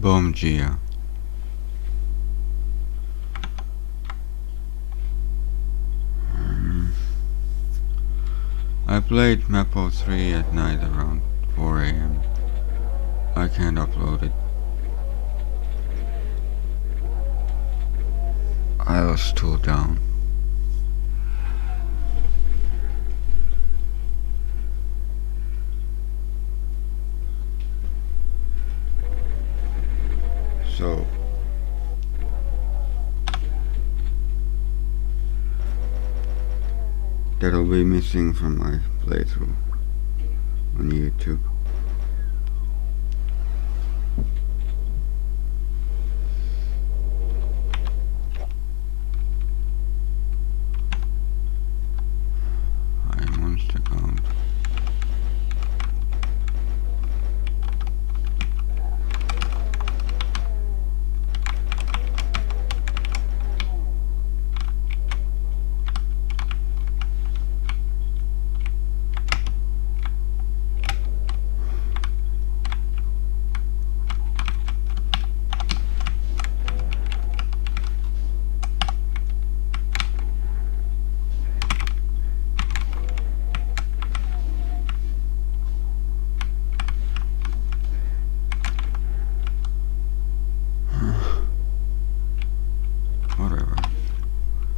Bom dia. I played MAP03 at night around 4 a.m. I can't upload it. I was too down. So that'll be missing from my playthrough on YouTube. I monster count.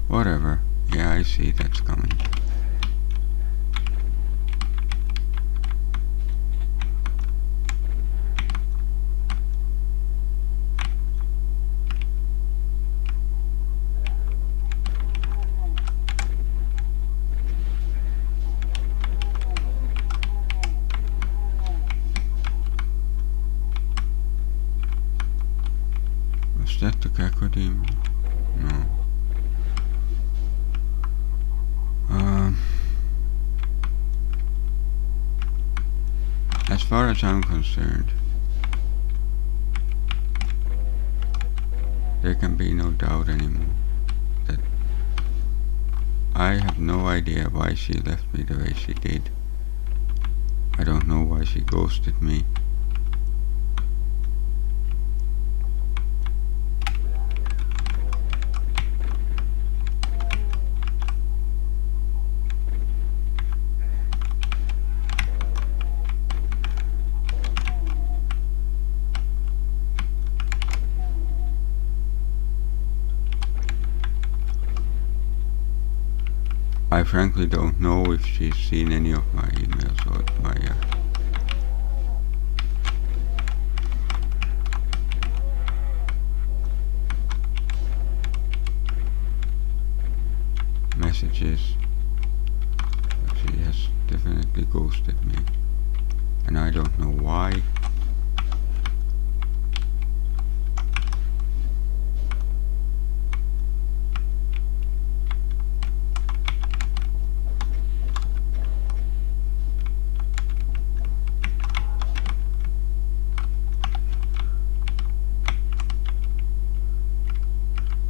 Whatever. Yeah, I see that's coming. Was that the Kakudimo? No. As far as I'm concerned, there can be no doubt anymore that I have no idea why she left me the way she did. I don't know why she ghosted me. I frankly don't know if she's seen any of my emails or my messages, but she has definitely ghosted me, and I don't know why.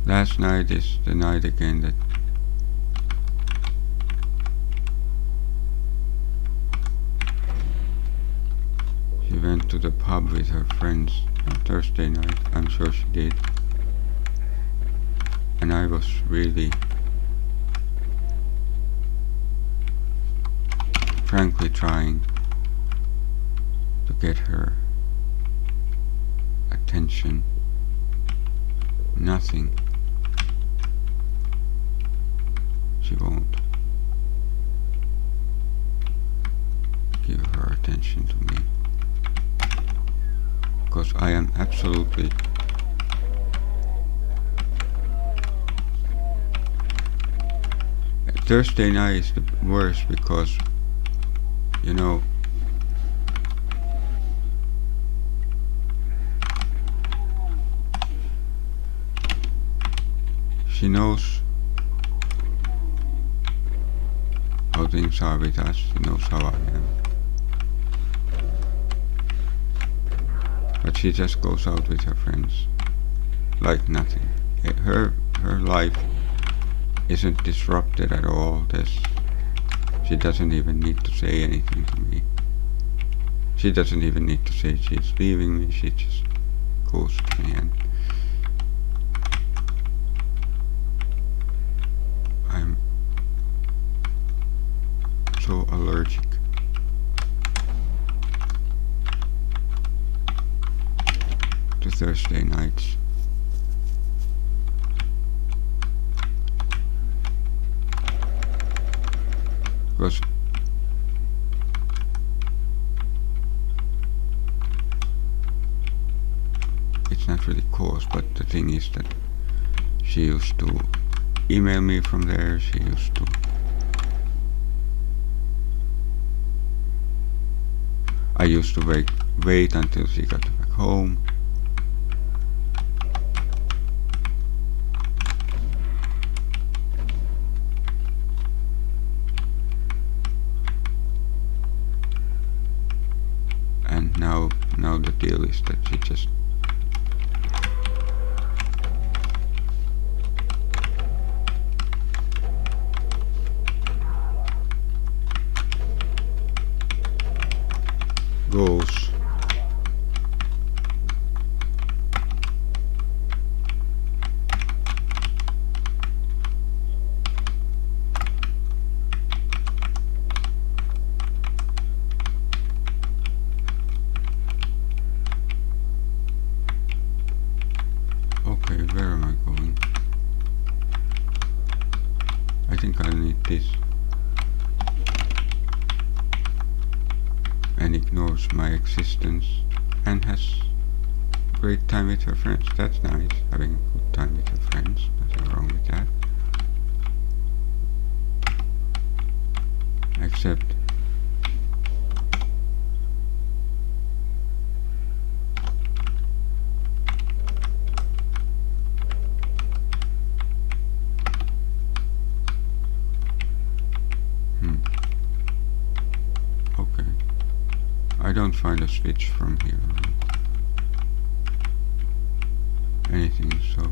Last night is the night again that she went to the pub with her friends on Thursday night. I'm sure she did. And I was really, frankly, trying to get her attention. Nothing. She won't give her attention to me, because I am absolutely Thursday night is the worst because, you know, she knows how things are with us. She knows how I am. But she just goes out with her friends like nothing. Her life isn't disrupted at all. She doesn't even need to say anything to me. She doesn't even need to say she's leaving me. She just ghost me, and I'm so allergic to Thursday nights. Because it's not really cause, but the thing is that she used to email me from there. She used to I used to wait until she got back home. And now the deal is that she just goes okay, where am I going? I think I need this. And ignores my existence and has great time with her friends. That's nice, having a good time with her friends. Nothing wrong with that. Except okay. I don't find a switch from here. Anything, so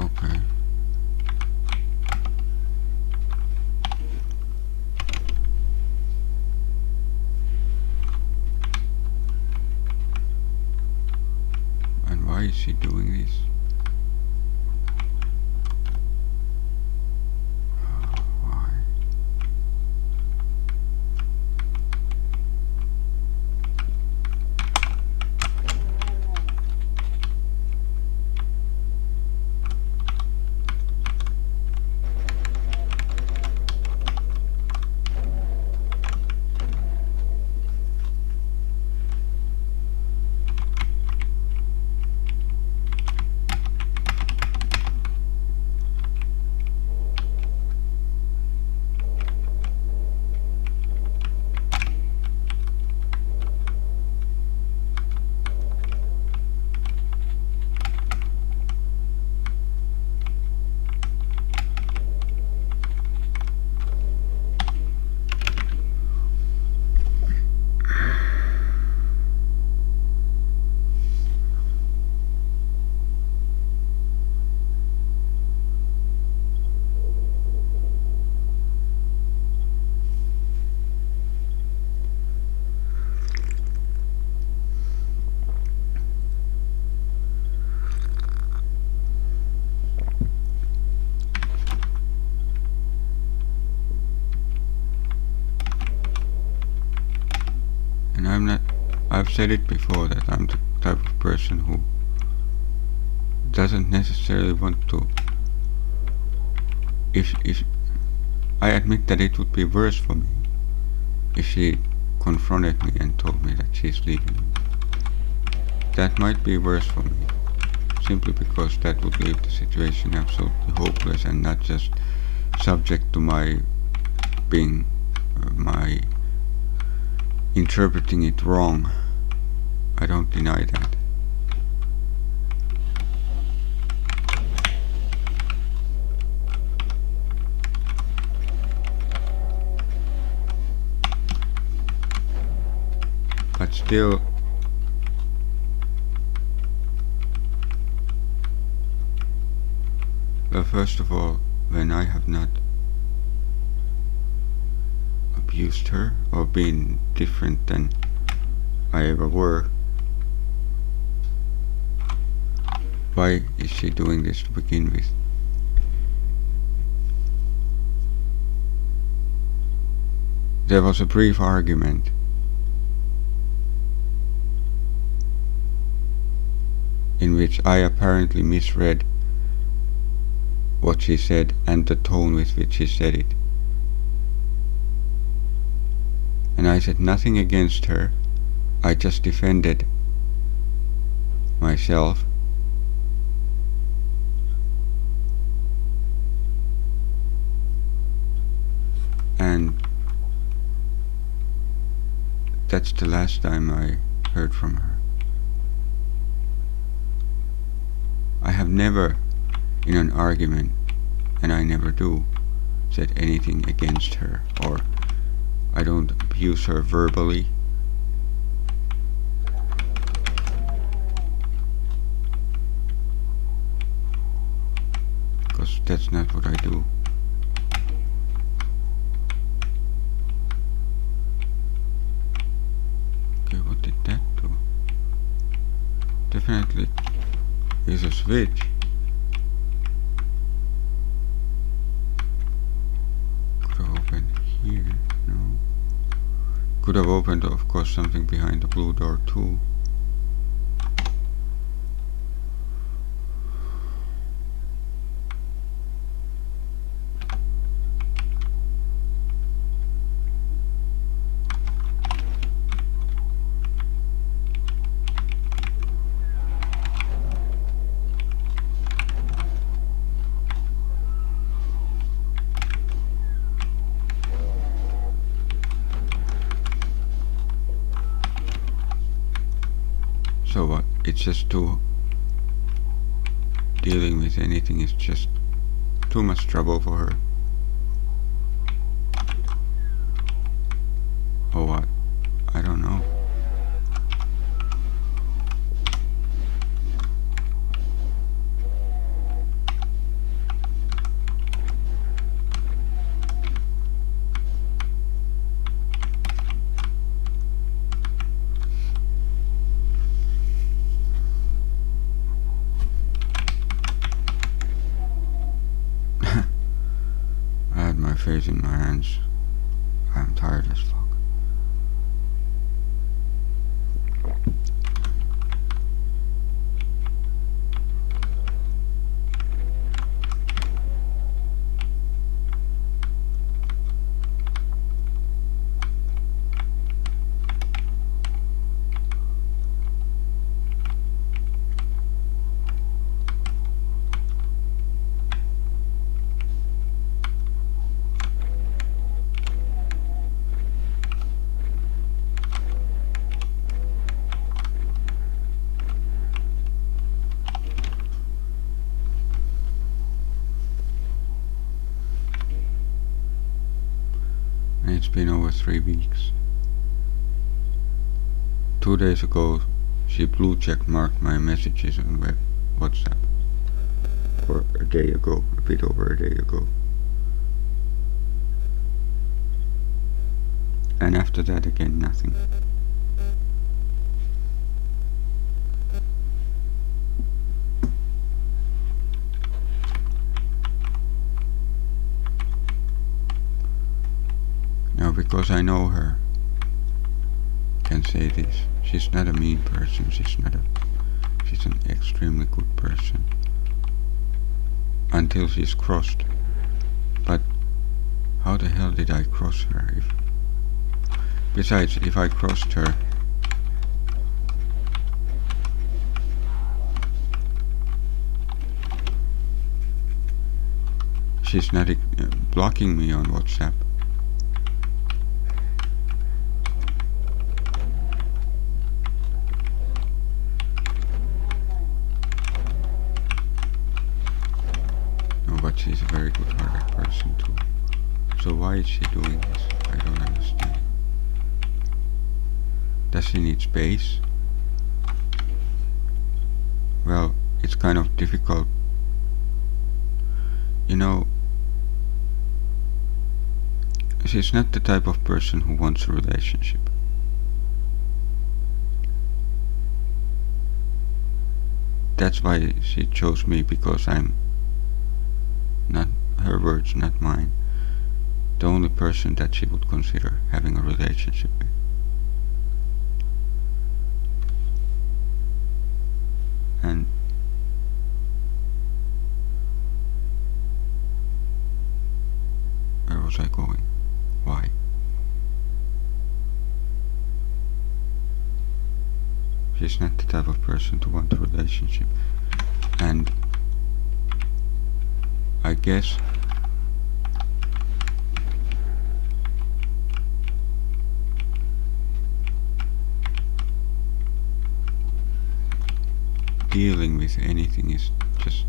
okay. And why is she doing this? Why? And I'm not, I've said it before that I'm the type of person who doesn't necessarily want to, if I admit that it would be worse for me if she confronted me and told me that she's leaving me. That might be worse for me, simply because that would leave the situation absolutely hopeless and not just subject to my being, my interpreting it wrong. I don't deny that. But still, well, first of all, when I have not abused her or been different than I ever were. Why is she doing this to begin with? There was a brief argument. In which I apparently misread what she said and the tone with which she said it. And I said nothing against her. I just defended myself. And that's the last time I heard from her. I have never, in an argument, and I never do, said anything against her, or I don't abuse her verbally. Because that's not what I do. Okay, what did that do? Definitely is a switch. Could have opened here, no. Could have opened, of course, something behind the blue door too. So what? It's just dealing with anything is just too much trouble for her. Or what? I don't know. I had my face in my hands. I'm tired as fuck. And it's been over 3 weeks. 2 days ago, she blue check marked my messages on WhatsApp. Or a day ago, a bit over a day ago. And after that again, nothing. Now, because I know her, can say this. She's not a mean person. She's an extremely good person. Until she's crossed. But how the hell did I cross her? Besides, if I crossed her, she's not blocking me on WhatsApp. But she's a very good-hearted person too. So why is she doing this? I don't understand. Does she need space? Well, it's kind of difficult. You know, she's not the type of person who wants a relationship. That's why she chose me, because I'm, not her words, not mine, the only person that she would consider having a relationship with. And where was I going? Why? She's not the type of person to want a relationship. And I guess dealing with anything is just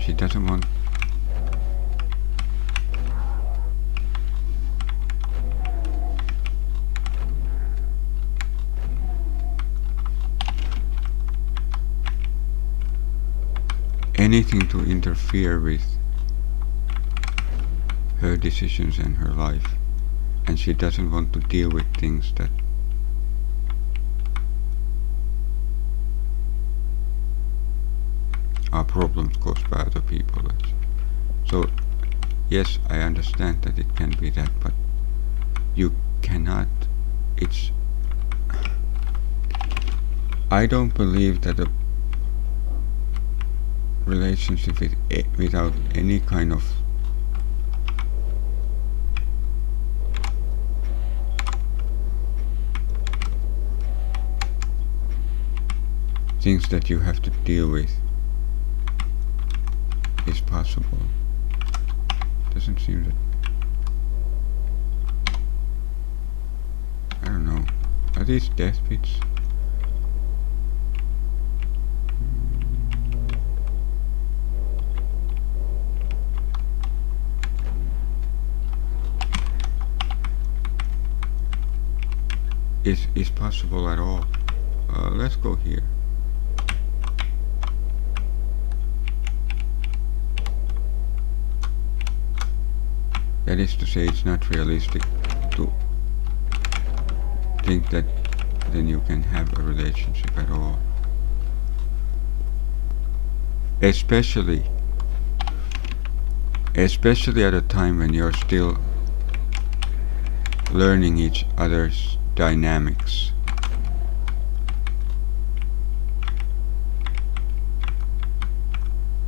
she doesn't want anything to interfere with her decisions and her life, and she doesn't want to deal with things that are problems caused by other people. So yes, I understand that it can be that, but you cannot, it's, I don't believe that a relationship without any kind of things that you have to deal with is possible. Doesn't seem that, I don't know, are these death pits? Is possible at all. Let's go here. That is to say, it's not realistic to think that then you can have a relationship at all. Especially at a time when you're still learning each other's dynamics.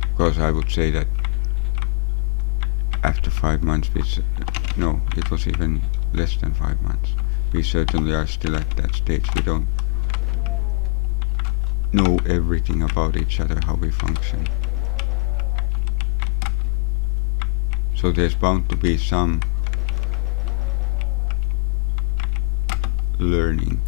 Because I would say that after 5 months, no, it was even less than 5 months. We certainly are still at that stage. We don't know everything about each other, how we function. So there's bound to be some learning.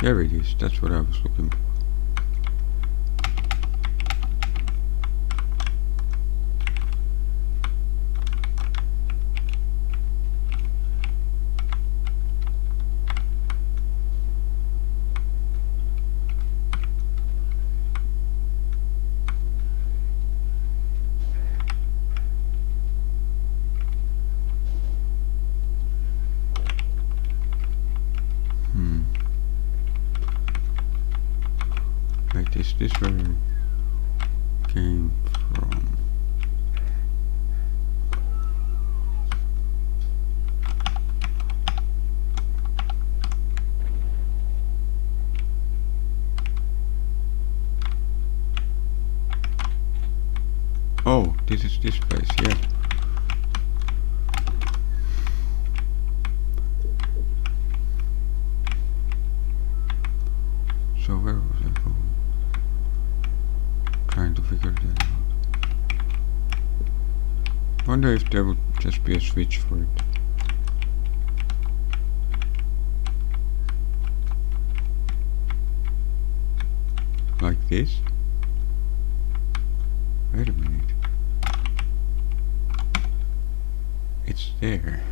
There it is, that's what I was looking for. this where I came from? Oh, this is this place, yeah. So where was I going? Trying to figure that out. Wonder if there would just be a switch for it. Like this? Wait a minute. It's there.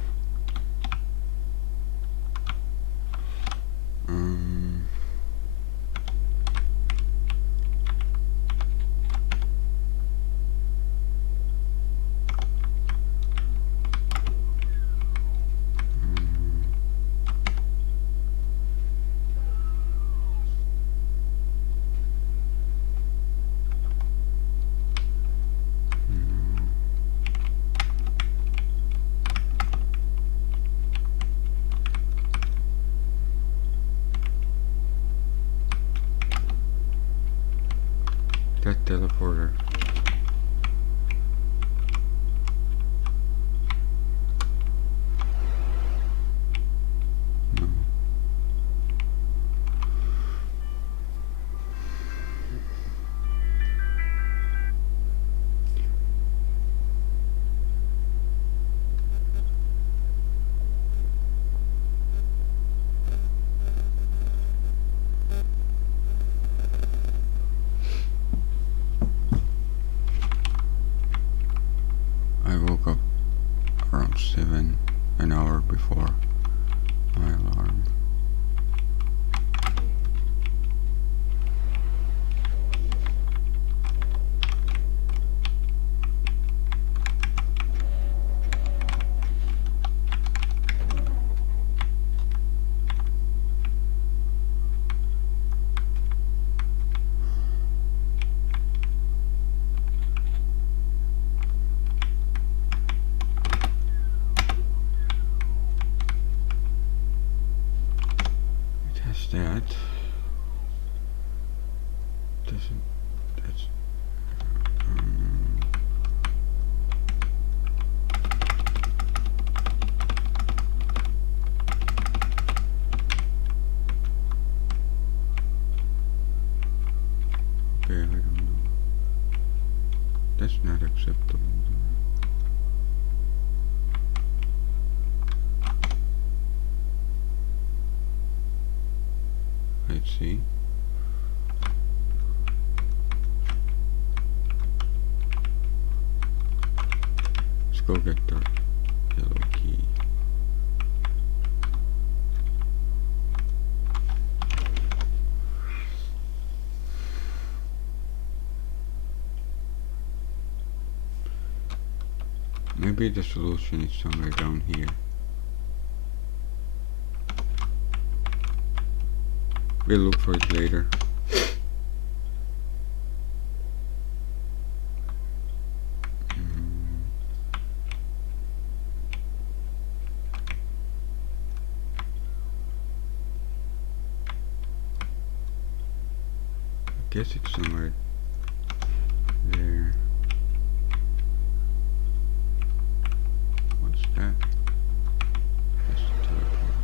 That teleporter. No. I woke up around 7, an hour before my alarm. That doesn't. That's. Okay, I don't know. That's not acceptable. Let's see. Let's go get the yellow key. Maybe the solution is somewhere down here. We'll look for it later. I guess it's somewhere there. What's that? That's the teleporter.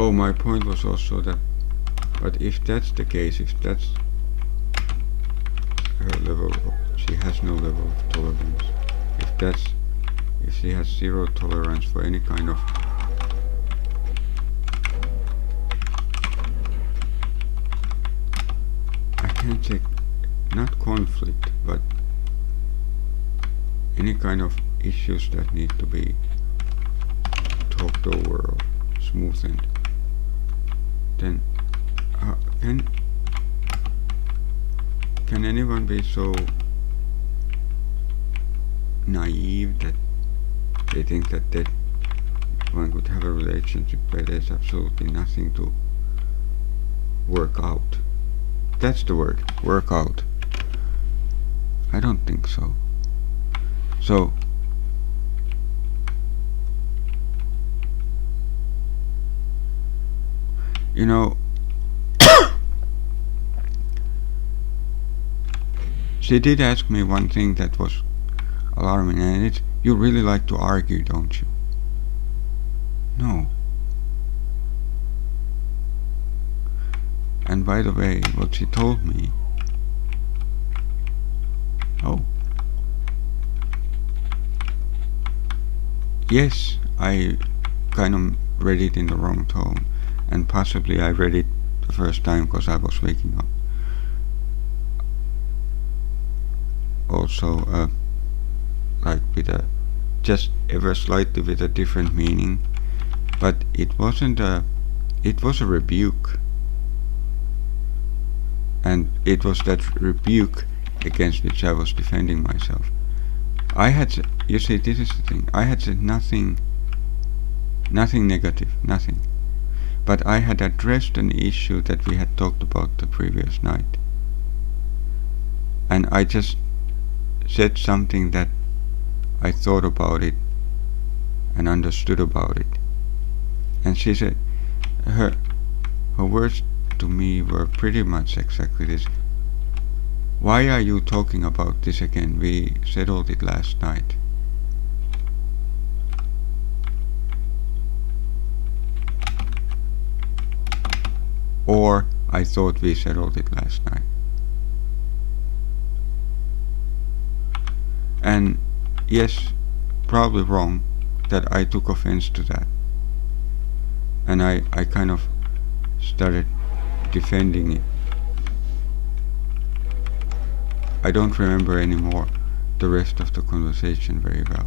Oh, my point was also that, but if that's the case, if that's her level, she has no level of tolerance. If she has zero tolerance for any kind of I can't say not conflict, but any kind of issues that need to be talked over or smoothened, then uh, can can anyone be so naive that they think that one could have a relationship where there's absolutely nothing to work out? That's the word, work out. I don't think so. So, you know, she did ask me one thing that was alarming, and it's, you really like to argue, don't you? No. And by the way, what she told me, oh, yes, I kind of read it in the wrong tone, and possibly I read it the first time because I was waking up. Also, like with a just ever slightly with a different meaning, but it wasn't a. It was a rebuke, and it was that rebuke against which I was defending myself. I had, you see, this is the thing. I had said nothing negative, nothing. But I had addressed an issue that we had talked about the previous night. And I just said something that I thought about it and understood about it. And she said, her words to me were pretty much exactly this. Why are you talking about this again? We settled it last night. Or I thought we settled it last night. And yes, probably wrong that I took offense to that. And I kind of started defending it. I don't remember anymore the rest of the conversation very well.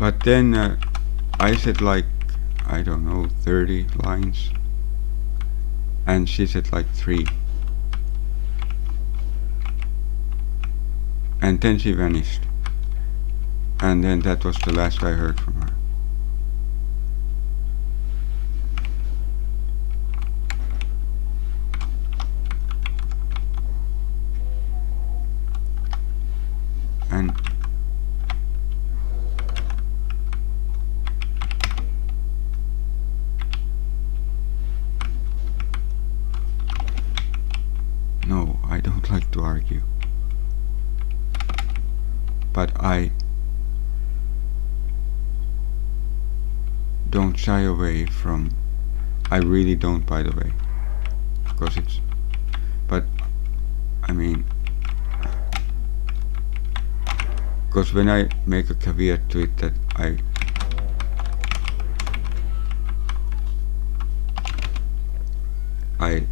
But then I said like, I don't know, 30 lines. And she said like 3. And then she vanished. And then that was the last I heard from her. And no, I don't like to argue. But I don't shy away from. I really don't, by the way. Because it's. But, I mean. Because when I make a caveat to it that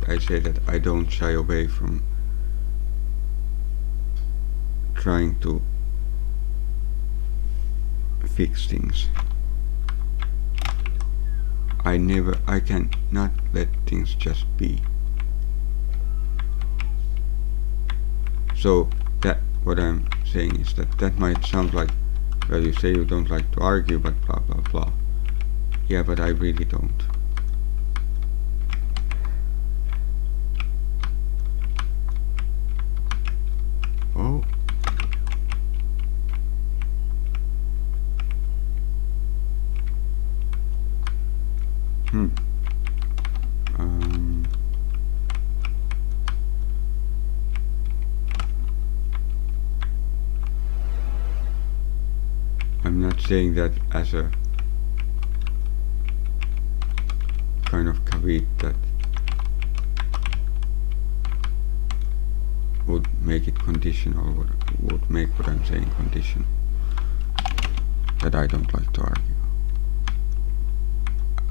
I say that I don't shy away from trying to fix things. I can not let things just be. So that what I'm saying is that might sound like, well, you say you don't like to argue, but blah blah blah. Yeah, but I really don't. I'm not saying that as a kind of caveat that would make it conditional, would make what I'm saying conditional. That I don't like to argue.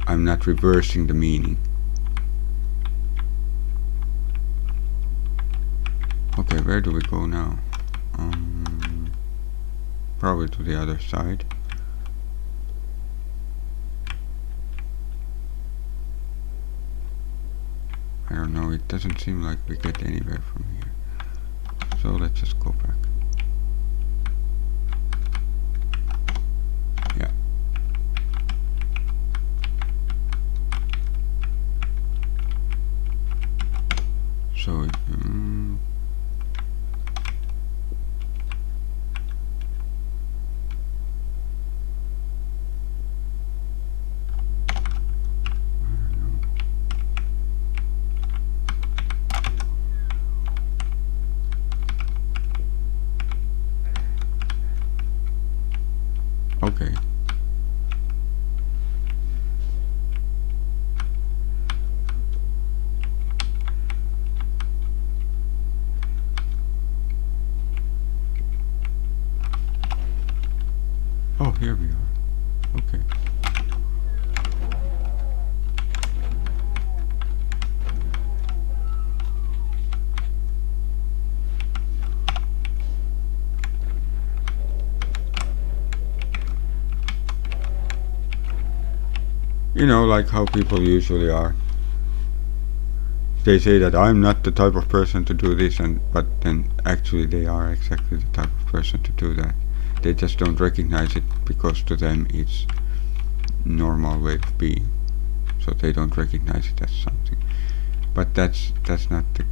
I'm not reversing the meaning. Okay, where do we go now? Probably to the other side. I don't know, it doesn't seem like we get anywhere from here. So let's just go back. Yeah. So, okay. Oh, here we are. Okay. You know, like how people usually are. They say that I'm not the type of person to do this, but then actually they are exactly the type of person to do that. They just don't recognize it because to them it's normal way of being, so they don't recognize it as something. But that's not it.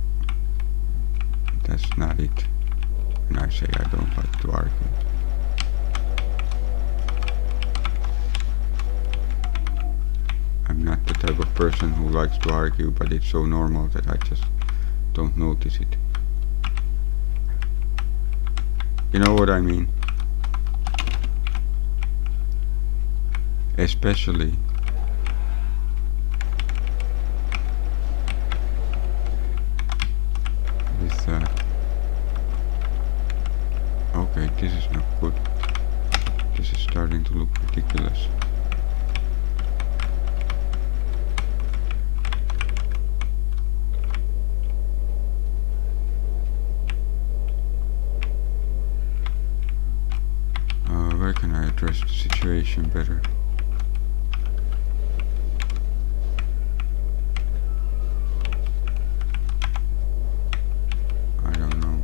And I say I don't like to argue. I'm not the type of person who likes to argue, but it's so normal that I just don't notice it. You know what I mean? Especially with okay, this is not good. This is starting to look ridiculous. Where can I address the situation better? I don't know.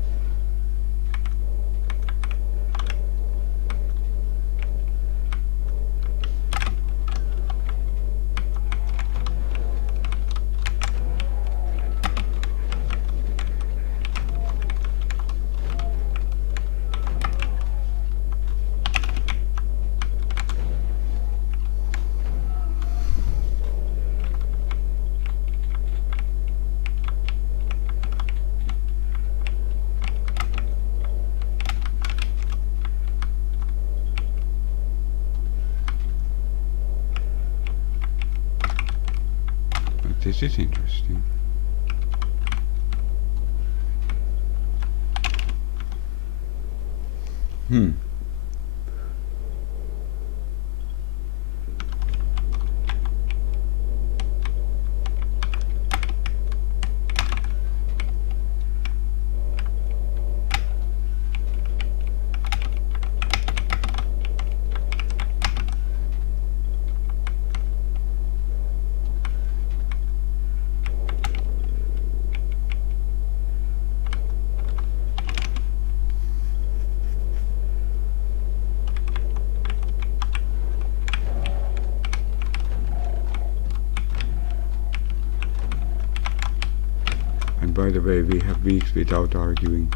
This is interesting. And by the way, we have weeks without arguing.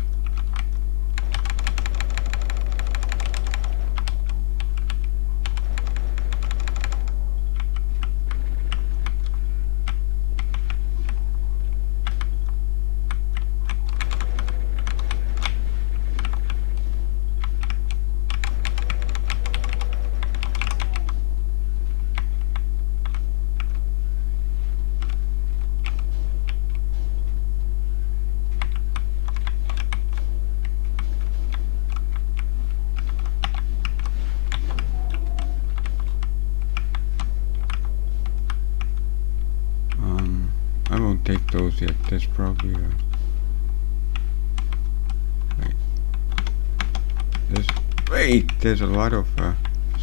didn't take those yet. There's probably a... Wait! There's a lot of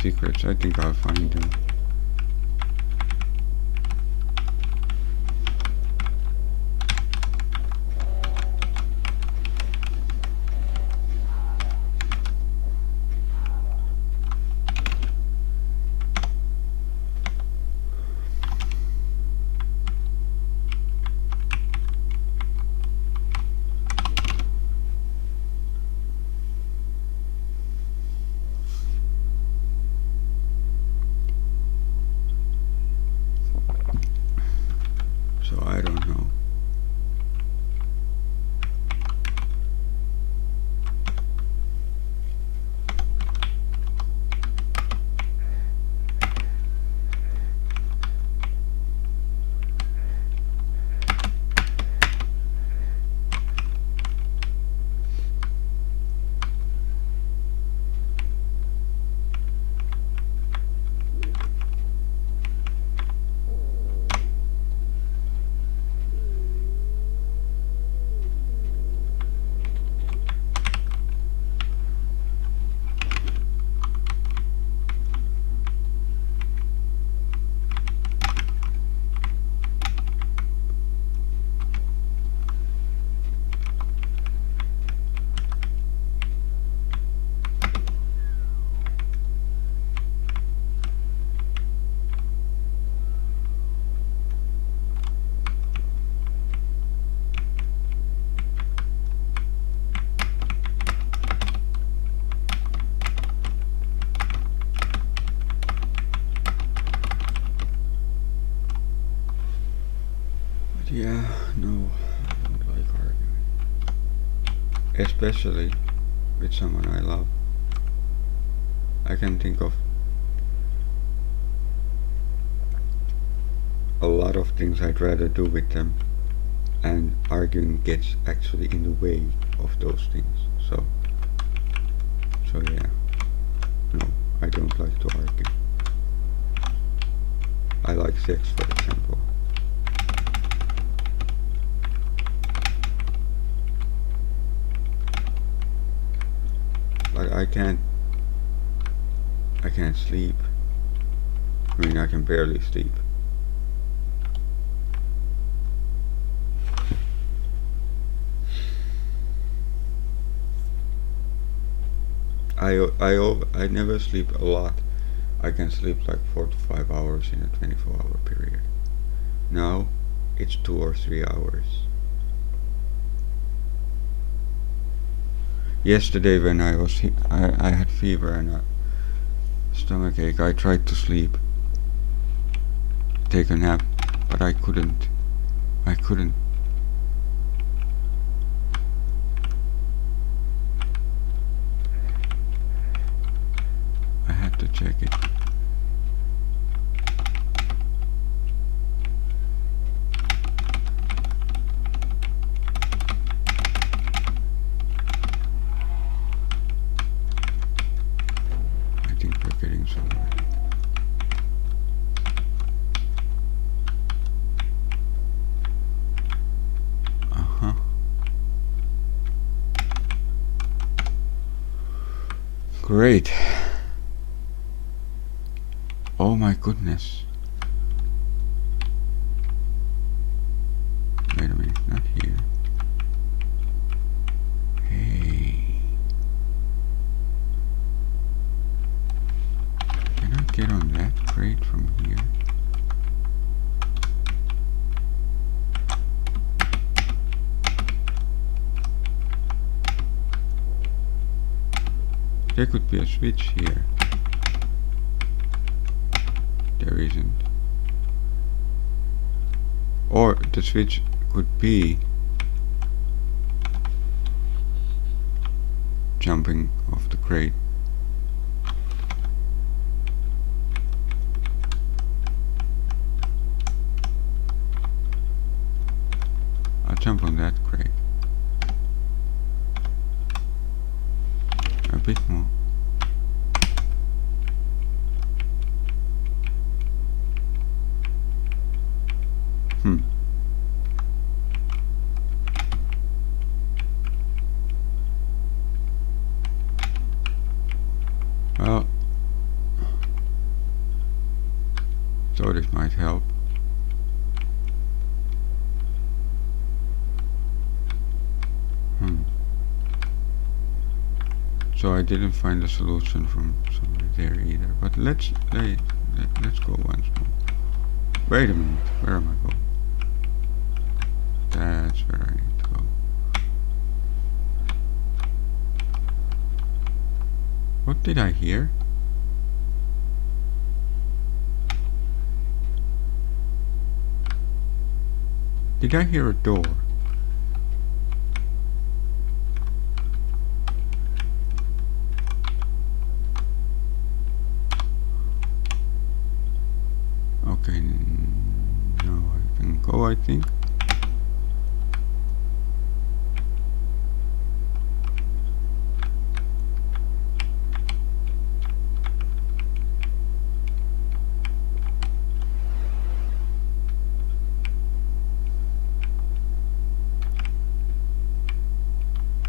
secrets. I think I'll find them. So I don't know. Yeah, no, I don't like arguing. Especially with someone I love. I can think of a lot of things I'd rather do with them, and arguing gets actually in the way of those things. So yeah, no, I don't like to argue. I like sex, for example. But I can't sleep. I mean, I can barely sleep. I never sleep a lot. I can sleep like 4 to 5 hours in a 24-hour period. Now it's 2 or 3 hours. Yesterday when I had fever and a stomachache, I tried to sleep, take a nap, but I couldn't. I had to check it. I think we're getting somewhere. Great. Oh my goodness. Wait a minute, not here. Hey. Can I get on that crate from here? There could be a switch here. There isn't. Or the switch could be jumping off the crate. I'll jump on that crate. A bit more. might help. So I didn't find a solution from somewhere there either. But let's go once more. Wait a minute, where am I going? That's where I need to go. What did I hear? Did I hear a door? Okay, now I can go, I think.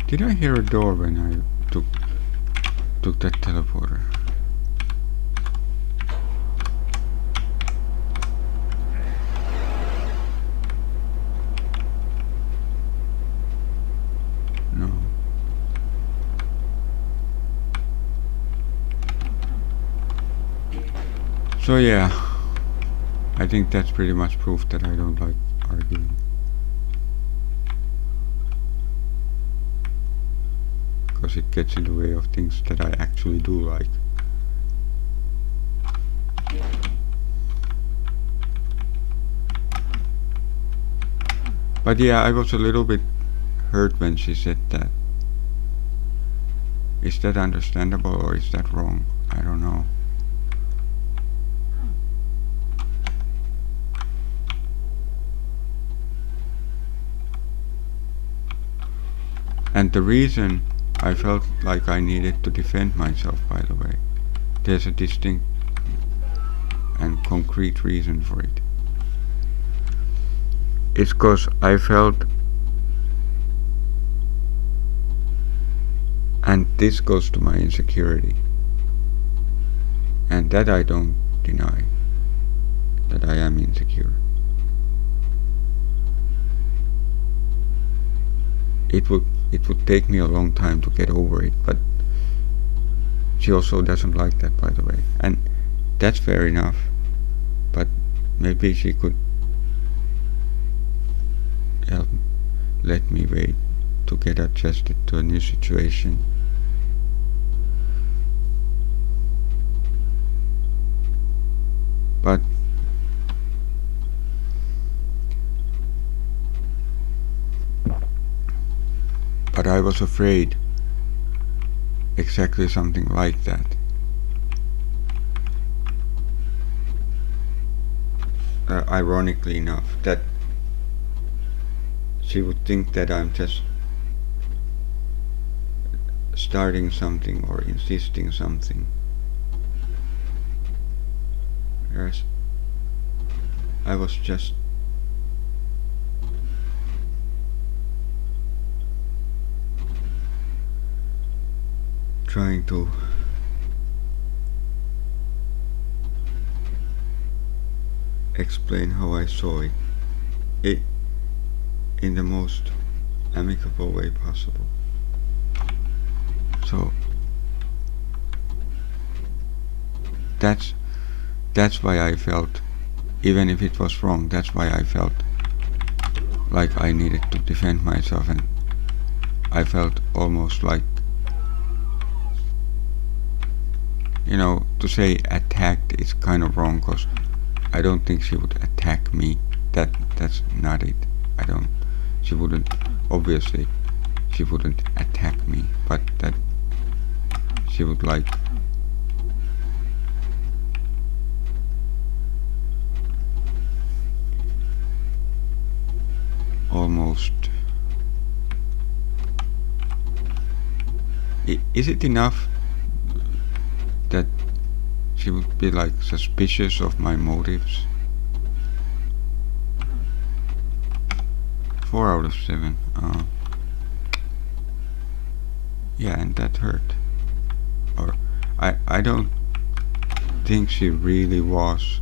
Did I hear a door when I took that teleporter? No. So yeah, I think that's pretty much proof that I don't like arguing. Because it gets in the way of things that I actually do like. But yeah, I was a little bit hurt when she said that. Is that understandable or is that wrong? I don't know. And the reason I felt like I needed to defend myself, by the way, there's a distinct and concrete reason for it. It's because I felt, and this goes to my insecurity, and that I don't deny, that I am insecure. It would take me a long time to get over it, but she also doesn't like that, by the way, and that's fair enough, but maybe she could let me wait to get adjusted to a new situation. But I was afraid exactly something like that. Ironically enough, that she would think that I'm just starting something or insisting something. Whereas I was just trying to explain how I saw it in the most amicable way possible. So that's why I felt, even if it was wrong, that's why I felt like I needed to defend myself, and I felt almost like, you know, to say attacked is kind of wrong, because I don't think she would attack me. That's not it. She wouldn't, obviously she wouldn't attack me, but that she would like almost. Is it enough that she would be like suspicious of my motives? 4 out of 7. Yeah, and that hurt. Or I don't think she really was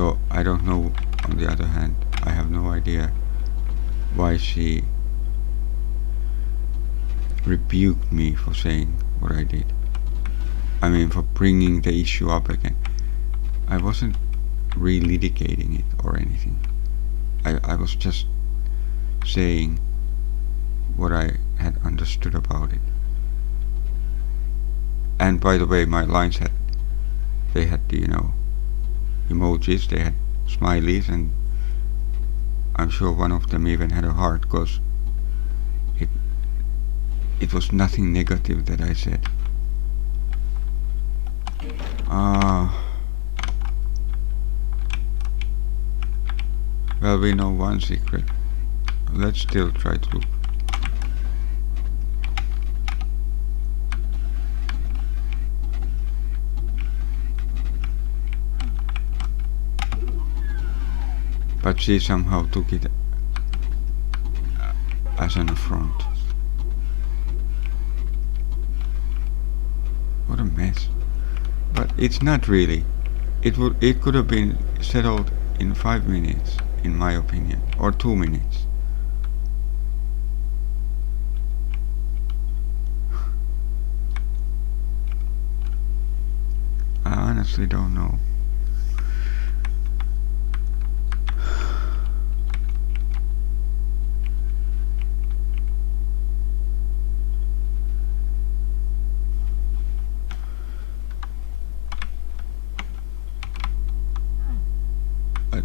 Though I don't know, on the other hand, I have no idea why she rebuked me for saying what I did. I mean, for bringing the issue up again. I wasn't relitigating it or anything. I was just saying what I had understood about it. And by the way, my lines had the emojis, they had smileys, and I'm sure one of them even had a heart, because it was nothing negative that I said. Well, we know one secret. Let's still try to look. But she somehow took it as an affront. What a mess. But it's not really. It could have been settled in 5 minutes, in my opinion, or 2 minutes. I honestly don't know. But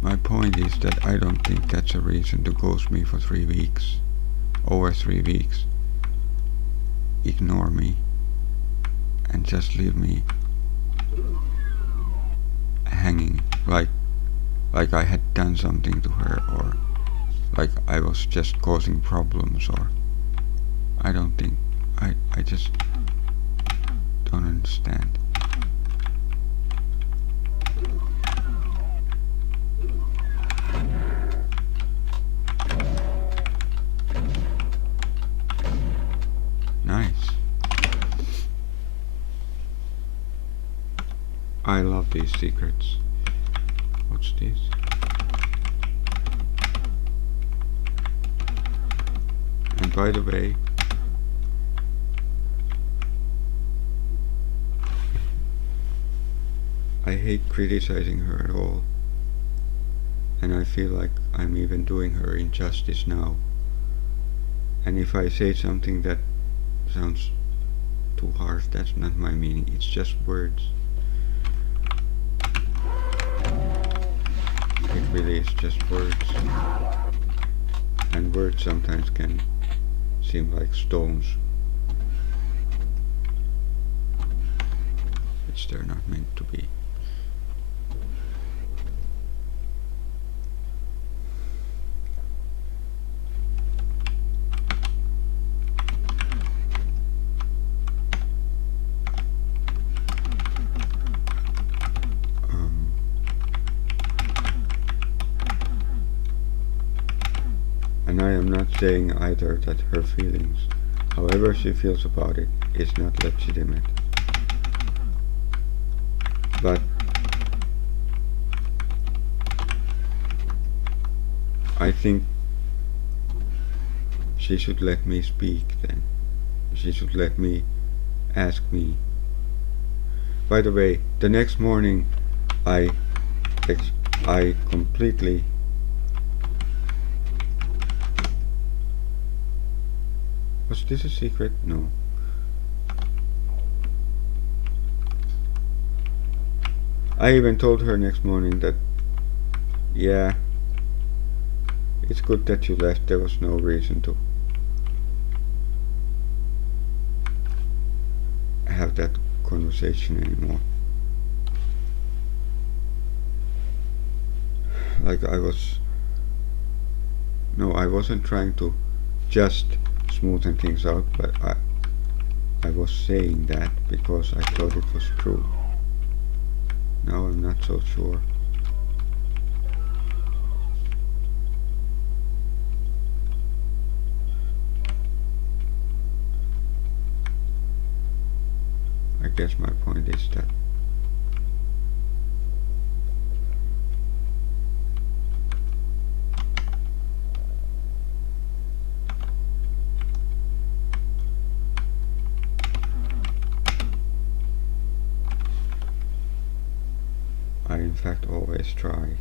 my point is that I don't think that's a reason to ghost me for 3 weeks. Over 3 weeks. Ignore me. And just leave me hanging like I had done something to her, or like I was just causing problems, or I don't think I just don't understand. Nice. I love these secrets. What's this? And by the way, I hate criticizing her at all. And I feel like I'm even doing her injustice now. And if I say something that sounds too harsh, that's not my meaning. It's just words. It really is just words. And words sometimes can seem like stones, which they're not meant to be. And I am not saying either that her feelings, however she feels about it, is not legitimate. But I think she should let me speak then. She should let me ask me. By the way, the next morning I completely Was this a secret? No. I even told her next morning that, yeah, it's good that you left. There was no reason to have that conversation anymore. Like I wasn't trying to just smoothen things out, but I was saying that because I thought it was true. Now I'm not so sure. I guess my point is that fact always try.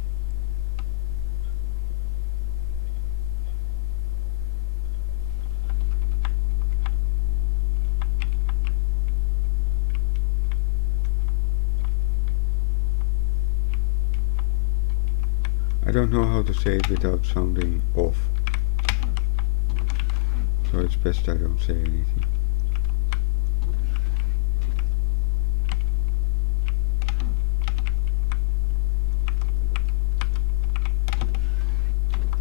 I don't know how to say it without sounding off, so it's best I don't say anything.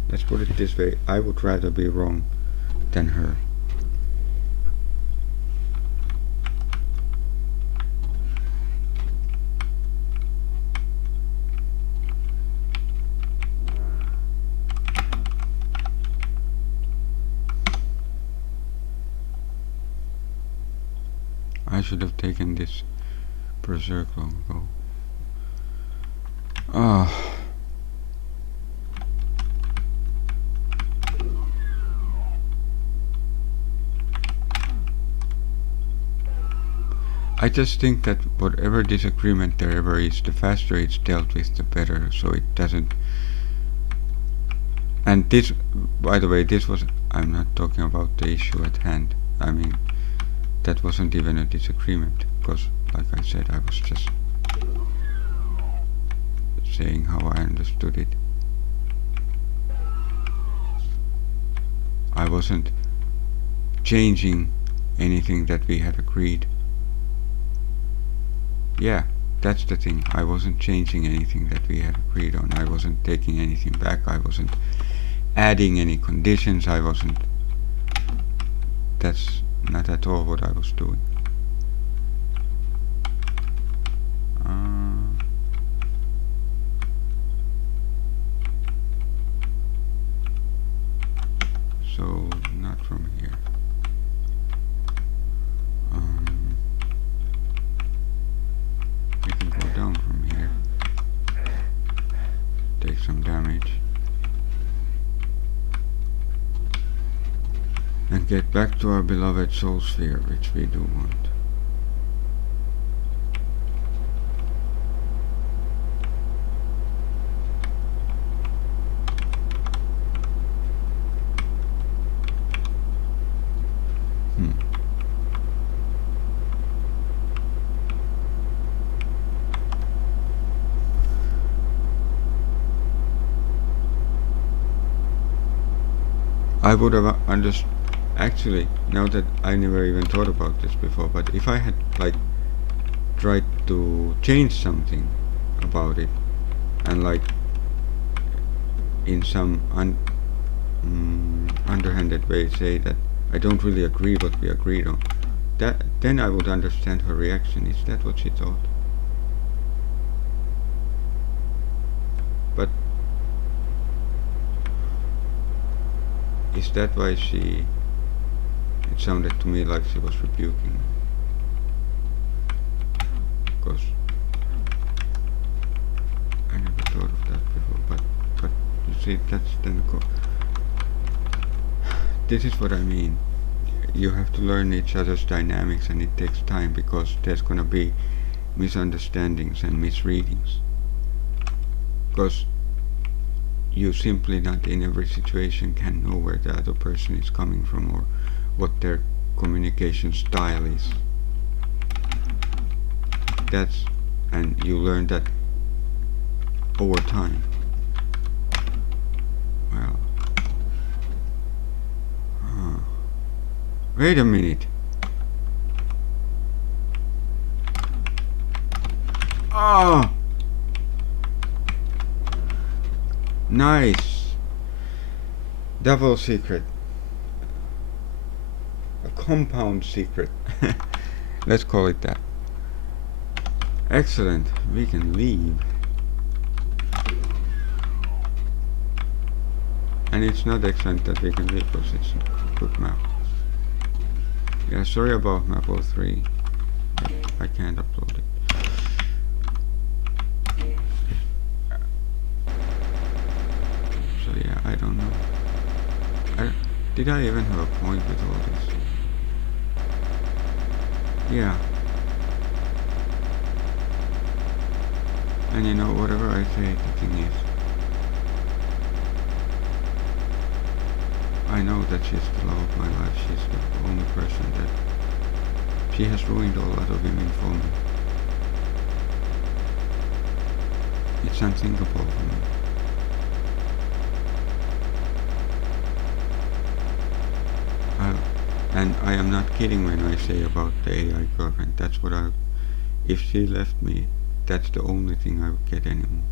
Let's put it this way, I would rather be wrong than her. I should have taken this berserk long ago. Ah. I just think that whatever disagreement there ever is, the faster it's dealt with, the better, so it doesn't. And this, by the way, this was, I'm not talking about the issue at hand. I mean, that wasn't even a disagreement, because, like I said, I was just saying how I understood it. I wasn't changing anything that we had agreed. Yeah, that's the thing. I wasn't changing anything that we had agreed on. I wasn't taking anything back. I wasn't adding any conditions. I wasn't. That's not at all what I was doing. So, not from here. We can go down from here. Take some damage. And get back to our beloved soul sphere, which we do want. I would have understood. Actually, now that I never even thought about this before, but if I had like tried to change something about it and like in some underhanded way say that I don't really agree what we agreed on, that then I would understand her reaction. Is that what she thought? But is that why she... It sounded to me like she was rebuking me. Because I never thought of that before, but you see, that's then this is what I mean. You have to learn each other's dynamics, and it takes time because there's gonna be misunderstandings and misreadings. Because you simply not in every situation can know where the other person is coming from or what their communication style is. And you learn that over time. Well, wait a minute. Ah, nice. Double secret. A compound secret. Let's call it that. Excellent. We can leave. And it's not excellent that we can leave because it's a good map. Yeah, sorry about MAP04. I can't upload it. So yeah, I don't know. Did I even have a point with all this? Yeah. And you know, whatever I say, the thing is, I know that she's the love of my life. She's the only person that she has ruined a lot of women for me. It's unthinkable for me. And I am not kidding when I say about the AI girlfriend. That's what I. If she left me, that's the only thing I would get anymore.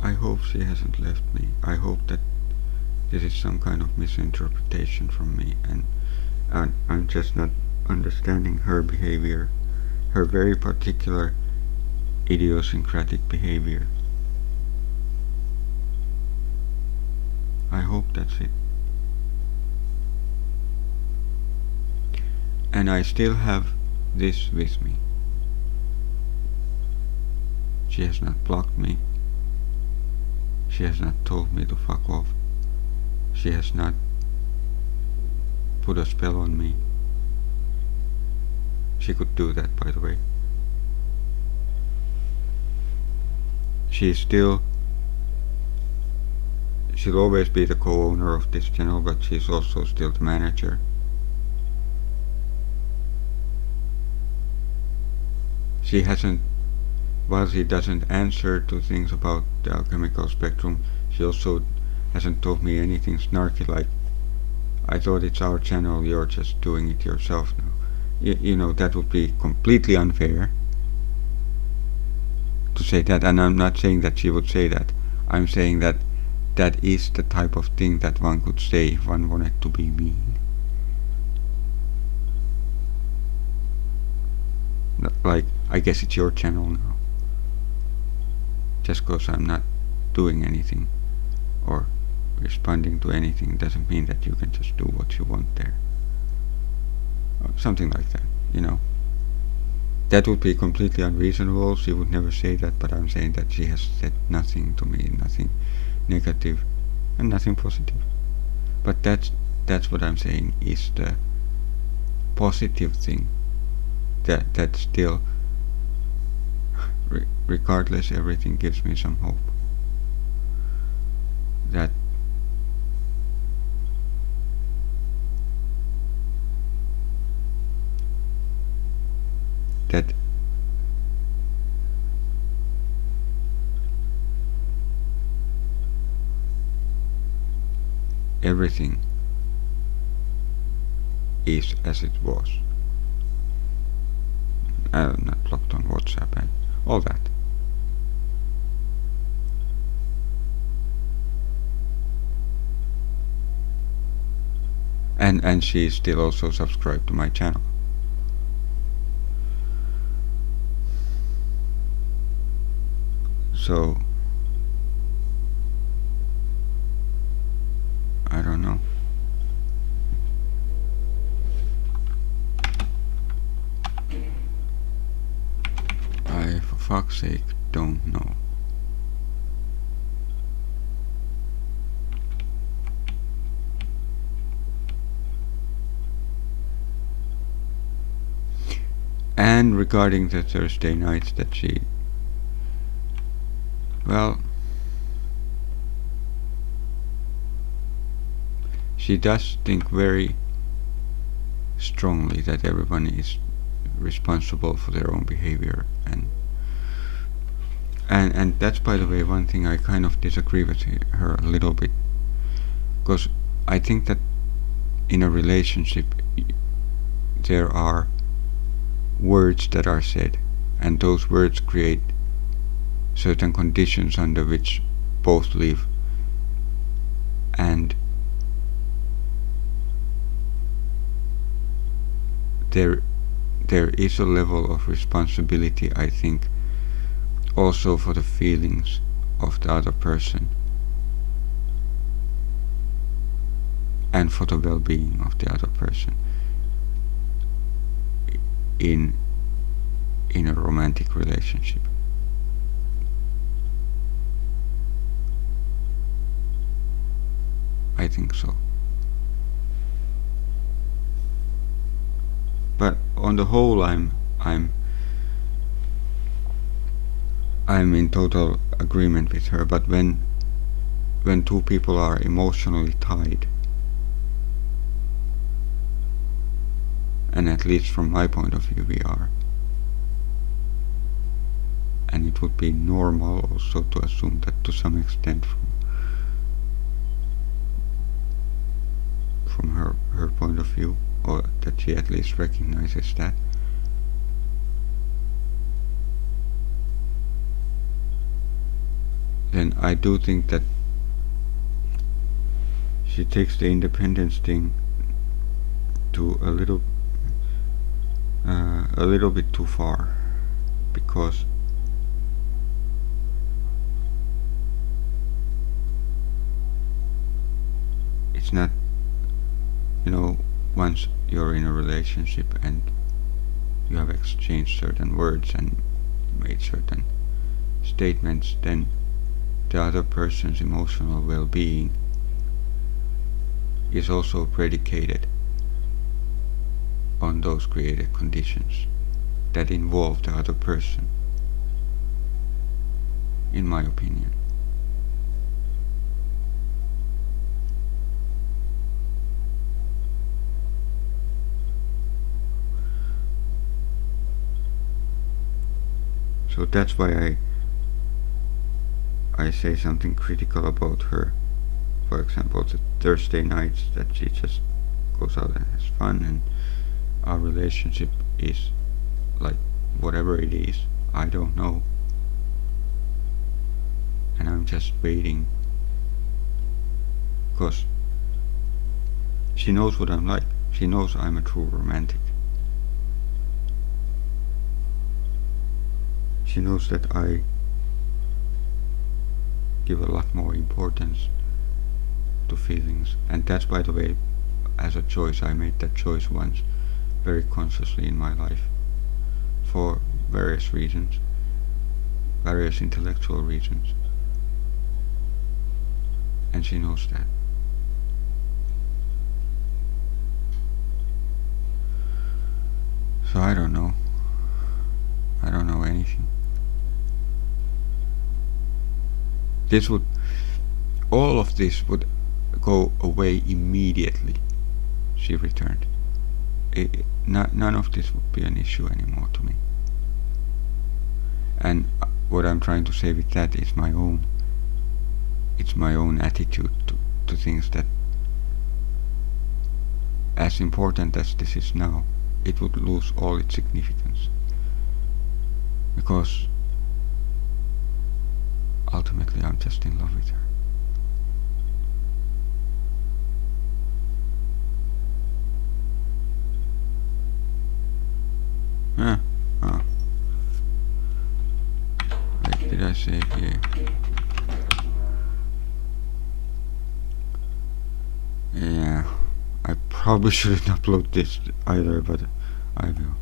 I hope she hasn't left me. I hope that this is some kind of misinterpretation from me, and I'm just not understanding her behavior, her very particular idiosyncratic behavior. I hope that's it. And I still have this with me. She has not blocked me. She has not told me to fuck off. She has not put a spell on me. She could do that, by the way. She'll always be the co-owner of this channel, but she's also still the manager. She hasn't, while she doesn't answer to things about the alchemical spectrum, she also hasn't told me anything snarky like, I thought it's our channel, you're just doing it yourself now. You know, that would be completely unfair to say that, and I'm not saying that she would say that. I'm saying that that is the type of thing that one could say if one wanted to be mean. Like, I guess it's your channel now. Just because I'm not doing anything or responding to anything doesn't mean that you can just do what you want there. Or something like that, you know. That would be completely unreasonable. She would never say that, but I'm saying that she has said nothing to me, nothing negative and nothing positive. But that's what I'm saying is the positive thing. That still, regardless, everything gives me some hope. That everything is as it was. Not blocked on WhatsApp and all that. And she is still also subscribed to my channel. So I don't know. I, for fuck's sake, don't know. And regarding the Thursday nights that she, well, she does think very strongly that everyone is responsible for their own behavior, and that's, by the way, one thing I kind of disagree with her a little bit, because I think that in a relationship there are words that are said, and those words create certain conditions under which both live, and there is a level of responsibility, I think, also for the feelings of the other person and for the well-being of the other person in a romantic relationship. I think so. But on the whole, I'm in total agreement with her. But when two people are emotionally tied, and at least from my point of view we are, and it would be normal also to assume that to some extent from her point of view, or that she at least recognizes that. Then I do think that she takes the independence thing to a little bit too far, because it's not, once you're in a relationship and you have exchanged certain words and made certain statements, then the other person's emotional well-being is also predicated on those created conditions that involve the other person, in my opinion. So that's why I say something critical about her. For example, the Thursday nights that she just goes out and has fun, and our relationship is like whatever it is, I don't know. And I'm just waiting, because she knows what I'm like. She knows I'm a true romantic. She knows that I give a lot more importance to feelings, and that's, by the way, as a choice. I made that choice once very consciously in my life for various reasons, various intellectual reasons, and she knows that. So I don't know anything. All of this would go away immediately she returned. None of this would be an issue anymore to me. And what I'm trying to say with that is my own attitude to things, that as important as this is now, it would lose all its significance, because ultimately I'm just in love with her. What did I say here? Yeah, I probably shouldn't upload this either, but I will.